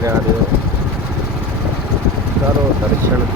ਪਿਆਰਿਓ ਕਰੋ ਦਰਸ਼ਨ।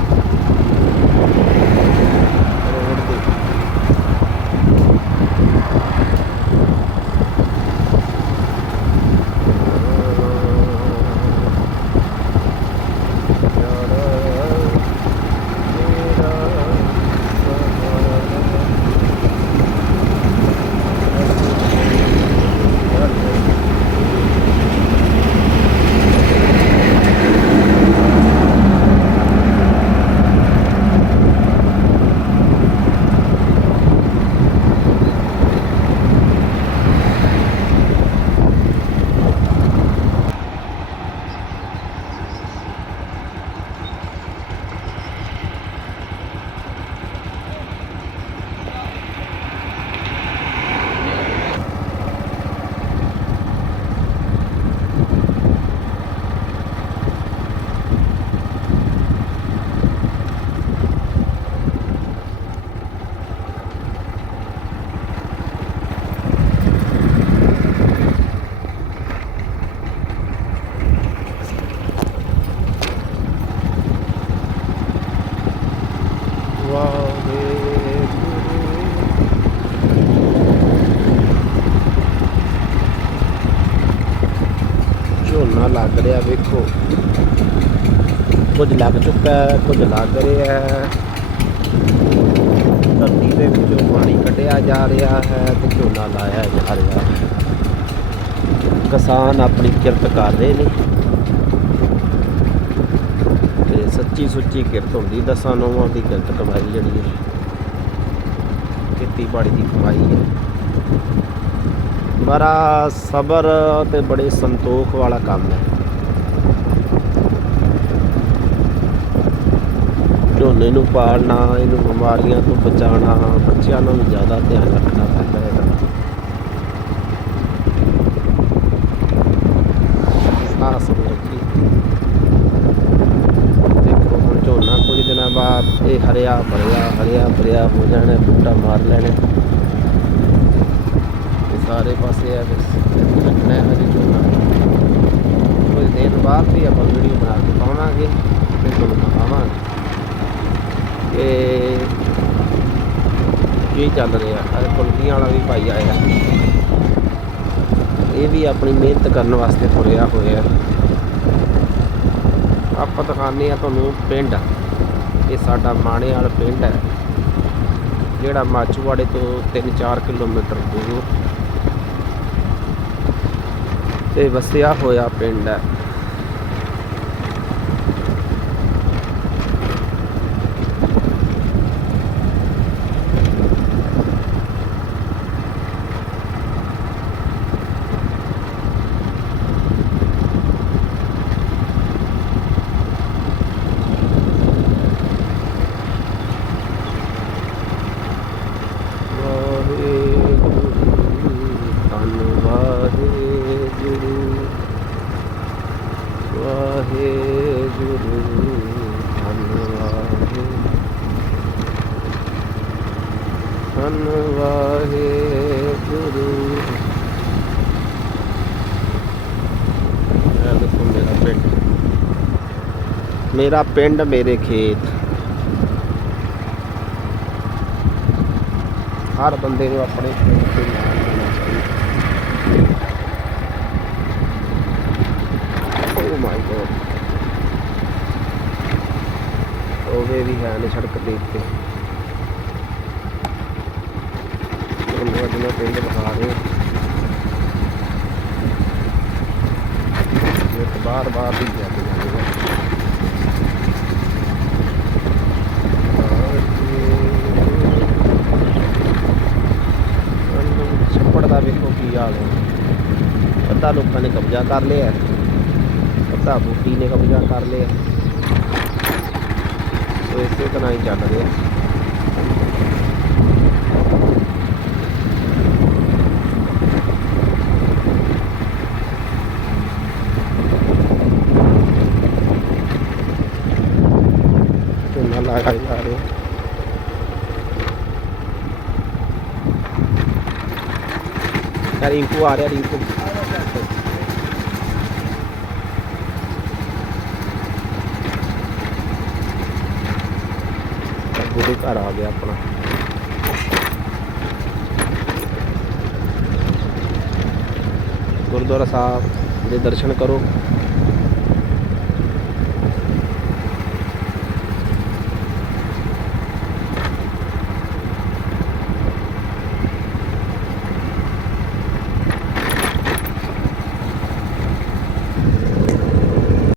ਝੋਨਾ ਲੱਗ ਰਿਹਾ, ਵੇਖੋ। ਕੁਝ ਲੱਗ ਚੁੱਕਾ ਹੈ, ਕੁਝ ਲੱਗ ਰਿਹਾ ਹੈ। ਧਰਤੀ ਦੇ ਵਿੱਚੋਂ ਪਾਣੀ ਕੱਢਿਆ ਜਾ ਰਿਹਾ ਹੈ ਤੇ ਝੋਨਾ ਲਾਇਆ ਜਾ ਰਿਹਾ ਹੈ। ਕਿਸਾਨ ਆਪਣੀ ਕਿਰਤ ਕਰ ਰਹੇ ਨੇ ਤੇ ਸੱਚੀ ਸੁੱਚੀ ਕਿਰਤ ਹੁੰਦੀ, ਦਸਾਂ ਨੌਵਾਂ ਦੀ ਕਿਰਤ ਕਮਾਈ ਜਿਹੜੀ ਹੈ। ਖੇਤੀਬਾੜੀ ਦੀ ਕਮਾਈ ਹੈ। ਬੜਾ ਸਬਰ ਤੇ ਬੜੇ ਸੰਤੋਖ ਵਾਲਾ ਕੰਮ ਹੈ। ਝੋਨੇ ਨੂੰ ਪਾਲਣਾ, ਇਹਨੂੰ ਬਿਮਾਰੀਆਂ ਤੋਂ ਬਚਾਉਣਾ, ਬੱਚਿਆਂ ਨੂੰ ਵੀ ਜ਼ਿਆਦਾ ਧਿਆਨ ਰੱਖਣਾ ਪੈਂਦਾ ਹੈ ਸਾਹ ਸਮਝੀ ਦੇਖੋ ਹੁਣ ਝੋਨਾ ਕੁਝ ਦਿਨਾਂ ਬਾਅਦ ਇਹ ਹਰਿਆ ਭਰਿਆ ਹਰਿਆ ਭਰਿਆ ਹੋ ਜਾਣਾ, ਬੂਟਾ ਮਾਰ ਲੈਣੇ। ਤੇ ਸਾਰੇ ਪਾਸੇ ਆ ਰੱਖਣਾ ਹੈ ਹਜੇ ਝੋਨਾ ਕੁਝ ਦਿਨ ਬਾਅਦ ਵੀ ਆਪਾਂ ਵੀਡੀਓ ਬਣਾ ਕੇ ਪਾਵਾਂਗੇ ਤੇ ਤੁਹਾਨੂੰ ਦਿਖਾਵਾਂਗੇ। ਕਿ ਕੀ ਚੱਲ ਰਿਹਾ? ਅਰੇ ਕੁਲਫੀਆਂ ਵਾਲਾ ਵੀ ਭਾਈ ਆਇਆ। ਇਹ ਵੀ ਆਪਣੀ ਮਿਹਨਤ ਕਰਨ ਵਾਸਤੇ ਤੁਰਿਆ ਹੋਇਆ। ਆਪਾਂ ਦਿਖਾਉਂਦੇ ਆ ਤੁਹਾਨੂੰ ਪਿੰਡ। ਇਹ ਸਾਡਾ ਮਾਣੇ ਵਾਲਾ ਪਿੰਡ ਹੈ, ਜਿਹੜਾ ਮਾਚੂਵਾੜੇ ਤੋਂ 3-4 ਕਿਲੋਮੀਟਰ ਦੂਰ। ਤੇ ਵਸਿਆ ਹੋਇਆ ਪਿੰਡ ਹੈ ਵਾਹਿਗੁਰੂ ਧੰਨ ਵਾਹਿਗੁਰੂ ਵਾਹਿਗੁਰੂ ਧੰਨ ਵਾਹਿਗੁਰੂ ਧੰਨ ਵਾਹਿਗੁਰੂ। ਦੇਖੋ ਮੇਰਾ ਪਿੰਡ। ਮੇਰਾ ਪਿੰਡ, ਮੇਰੇ ਖੇਤ। ਹਰ ਬੰਦੇ ਨੂੰ ਆਪਣੇ ਪਿੰਡ ਤੇ ਓ ਮਾਈ ਗੋਡ ਉਹਦੇ ਵੀ ਹੈ ਨੇ ਸੜਕ ਦੇ ਉੱਤੇ। ਤੁਹਾਨੂੰ ਅੱਜ ਮੈਂ ਪਿੰਡ ਦਿਖਾ ਰਿਹਾ ਇਹ ਬਾਰ ਬਾਰ ਹੀ ਜਾਂਦੇ ਜਾਂਦੇ ਛੱਪੜ ਦਾ ਵੇਖੋ ਕੀ ਹਾਲ ਹੈ। ਅੱਧਾ ਲੋਕਾਂ ਨੇ ਕਬਜ਼ਾ ਕਰ ਲਿਆ ਅੱਧਾ ਬੂਟੀ ਨੇ ਕਬਜ਼ਾ ਕਰ ਲਿਆ ਸੋ ਇਸੇ ਤਰ੍ਹਾਂ ਹੀ ਚੱਲ ਰਿਹਾ ਖਾਈ ਖਾਈ ਜਾ ਰਹੇ ਯਾਰ ਇੰਕੂ ਆ ਰਿਹਾ ਇੰਕੂ ਗੁਰੂ ਘਰ ਆ ਗਿਆ ਆਪਣਾ ਗੁਰਦੁਆਰਾ ਸਾਹਿਬ ਦੇ ਦਰਸ਼ਨ ਕਰੋ।